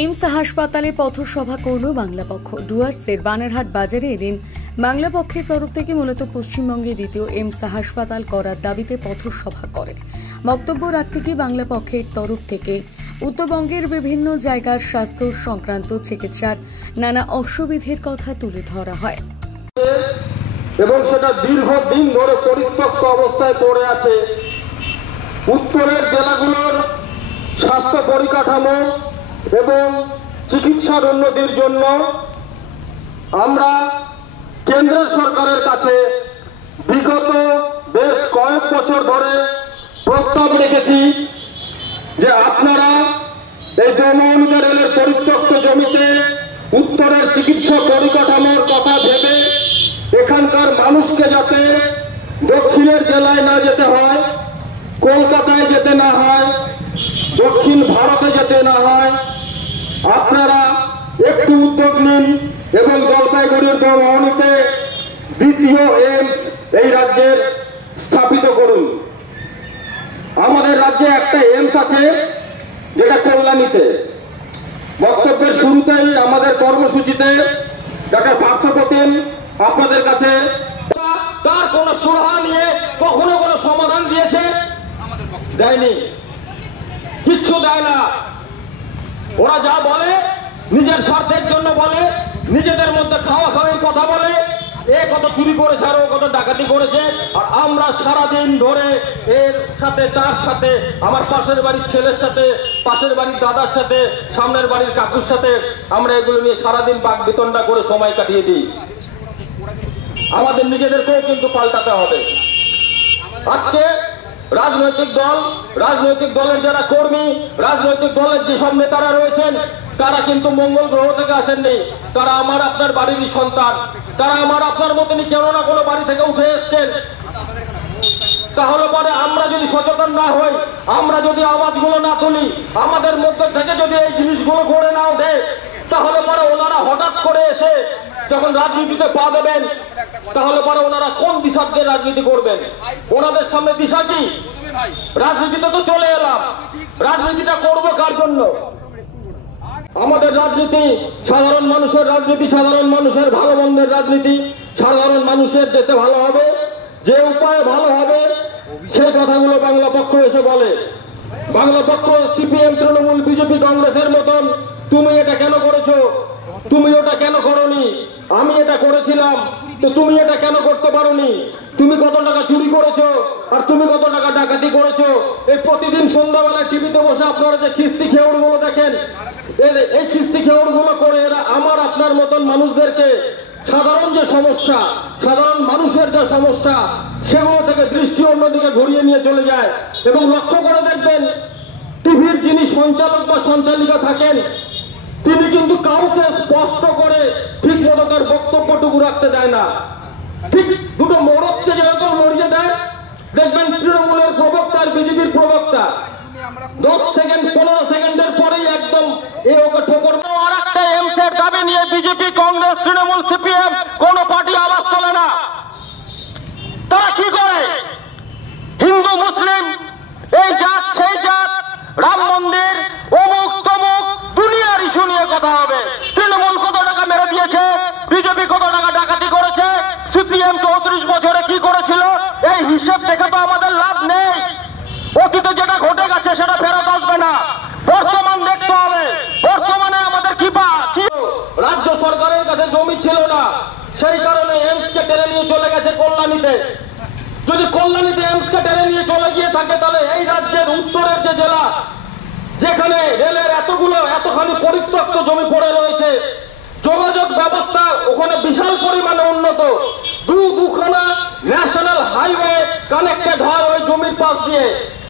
AIIMS হাসপাতালে পথসভা করল বাংলা পক্ষ। ডুয়ার্সের বানারহাট বাজারে এদিন বাংলা পক্ষের তরফ থেকে মূলত পশ্চিমবঙ্গে দ্বিতীয় এইমস হাসপাতাল করার দাবিতে পথসভা করে। বক্তব্য রাখতে গিয়ে বাংলা পক্ষের তরফ থেকে উত্তরবঙ্গের বিভিন্ন জায়গার স্বাস্থ্য সংক্রান্ত চিকিৎসার নানা অসুবিধার কথা তুলে ধরা হয় এবং সেটা দীর্ঘদিন ধরে পরিত্যক্ত অবস্থায় পড়ে আছে। উত্তরের জেলাগুলোর স্বাস্থ্য পরিকাঠামো এবং চিকিৎসার উন্নতির জন্য আমরা কেন্দ্রের সরকারের কাছে বিগত বেশ কয়েক বছর ধরে প্রস্তাব রেখেছি যে আপনারা এই জনমুখী রেলের পরিত্যক্ত জমিতে উত্তরের চিকিৎসা পরিকাঠামোর কথা ভেবে এখানকার মানুষকে যাতে দক্ষিণের জেলায় না যেতে হয়, কলকাতায় যেতে না হয়, দক্ষিণ ভারতে যেতে না হয়, আপনারা একটু উদ্যোগ নিন এবং জলপাইগুড়ির দমনিতে দ্বিতীয় এইমস এই রাজ্যের স্থাপিত করুন। আমাদের রাজ্যে একটা এইমস আছে যেটা কল্যাণীতে। বক্তব্যের শুরুতেই আমাদের কর্মসূচিতে ডক্টর পার্থপ্রতিম আপনাদের কাছে তার কোন সুরাহা নিয়ে কখনো কোনো সমাধান দিয়েছে? দেয়নি, কিচ্ছু দেয় না। ওরা যা বলে নিজের স্বার্থের জন্য বলে, নিজেদের মধ্যে খাওয়া খাওয়ির কথা বলে, এ কত চুরি করেছে আর ও কত ডাকাতি করেছে। আর আমরা সারাদিন ধরে এর সাথে তার সাথে, আমার পাশের বাড়ির ছেলের সাথে, পাশের বাড়ির দাদার সাথে, সামনের বাড়ির কাকুর সাথে আমরা এগুলো নিয়ে সারাদিন বাকবিতণ্ডা করে সময় কাটিয়ে দিই। আমাদের নিজেদেরকেও কিন্তু পাল্টাতে হবে। আজকে রাজনৈতিক দলের যারা কর্মী, রাজনৈতিক দলের যেসব নেতারা রয়েছেন, তারা কিন্তু মঙ্গল গ্রহ থেকে আসেননি। তারা আমার আপনার বাড়িরই সন্তান। তারা আমার আপনার মতনই কেন না কোনো বাড়ি থেকে উঠে এসছেন। তাহলে পরে আমরা যদি সচেতন না হই, আমরা যদি আওয়াজগুলো না তুলি, আমাদের মধ্যে থেকে যদি এই জিনিসগুলো গড়ে না ওঠে, তাহলে পরে ওনারা হঠাৎ করে এসে যখন রাজনীতিতে পা দেবেন, তাহলে পরে ওনারা কোন দিশা দিয়ে রাজনীতি করবেন? ওনাদের সামনে দিশা কি? রাজনীতিতে তো চলে এলাম, রাজনীতিটা করবো কার জন্য? আমাদের রাজনীতি সাধারণ মানুষের রাজনীতি, সাধারণ মানুষের ভালো মন্দের রাজনীতি, সাধারণ মানুষের যেতে ভালো হবে, যে উপায়ে ভালো হবে সেই কথাগুলো বাংলা পক্ষ এসে বলে। বাংলা পক্ষ সিপিএম, তৃণমূল, বিজেপি, কংগ্রেসের মতন তুমি এটা কেন করেছো, তুমি ওটা কেন করোনি, আমি এটা করেছিলাম তো তুমি এটা কেন করতে পারোনি, তুমি কত টাকা চুরি করেছো আর তুমি কত টাকা ডাকাতি করেছো, এই প্রতিদিন সন্ধ্যাবেলা টিভিতে বসে আপনারা যে খিস্তি খেউড় গুলো দেখেন, এই খিস্তি খেউড় গুলো করে এরা আমার আপনার মতন মানুষদেরকে সাধারণ যে সমস্যা, সাধারণ মানুষের যে সমস্যা, সেগুলো থেকে দৃষ্টি অন্যদিকে ঘুরিয়ে নিয়ে চলে যায়। এবং লক্ষ্য করে দেখবেন, টিভির যিনি সঞ্চালক বা সঞ্চালিকা থাকেন, তিনি কিন্তু কাউকে স্পষ্ট করে ঠিক মতো তার বক্তব্যটুকু রাখতে দেয় না। ঠিক দুটো মোড়ককে যেরকম লড়িয়ে দেয়, দেখবেন তৃণমূলের প্রবক্তা আর বিজেপির প্রবক্তা 10 সেকেন্ড 15 সেকেন্ডের পরেই একদম এ ওকে ঠোকর। আর একটা এইমস এর দাবি নিয়ে বিজেপি, কংগ্রেস, তৃণমূল, সিপিএম কোন পার্টি আওয়াজ তোলে না। তারা কি করে? হিন্দু মুসলিম, এই জাত সেই জাত, রাম মন্দির, অমুক তমুক দুনিয়ার ইস্যু নিয়ে কথা হবে। তৃণমূল কত টাকা মেরে দিয়েছে, বিজেপি কত টাকা ডাকাতি করেছে, সিপিএম 34 বছরে কি করেছিল, এই হিসেব দেখে তো আমাদের লাভ নেই। অতীতে যেটা ঘটে গেছে সেটা ফেরত আসবে না, বর্তমান দেখতে হবে। বর্তমানে আমাদের কি রাজ্য সরকারের কাছে জমি ছিল না, সেই কারণে এইমসকে টেনে নিয়ে চলে গেছে কল্যাণীতে। যদি কল্যাণীতে এইমসকে টেনে নিয়ে চলে গিয়ে থাকে, তাহলে এই রাজ্যের উত্তরের যে জেলা, যেখানে রেলের এতখানি পরিত্যক্ত জমি পড়ে রয়েছে, যোগাযোগ ব্যবস্থা ওখানে বিশাল পরিমাণে উন্নত, দুখানা ন্যাশনাল হাইওয়ে কানেক্টেড হয় ওই জমির পাশ দিয়ে।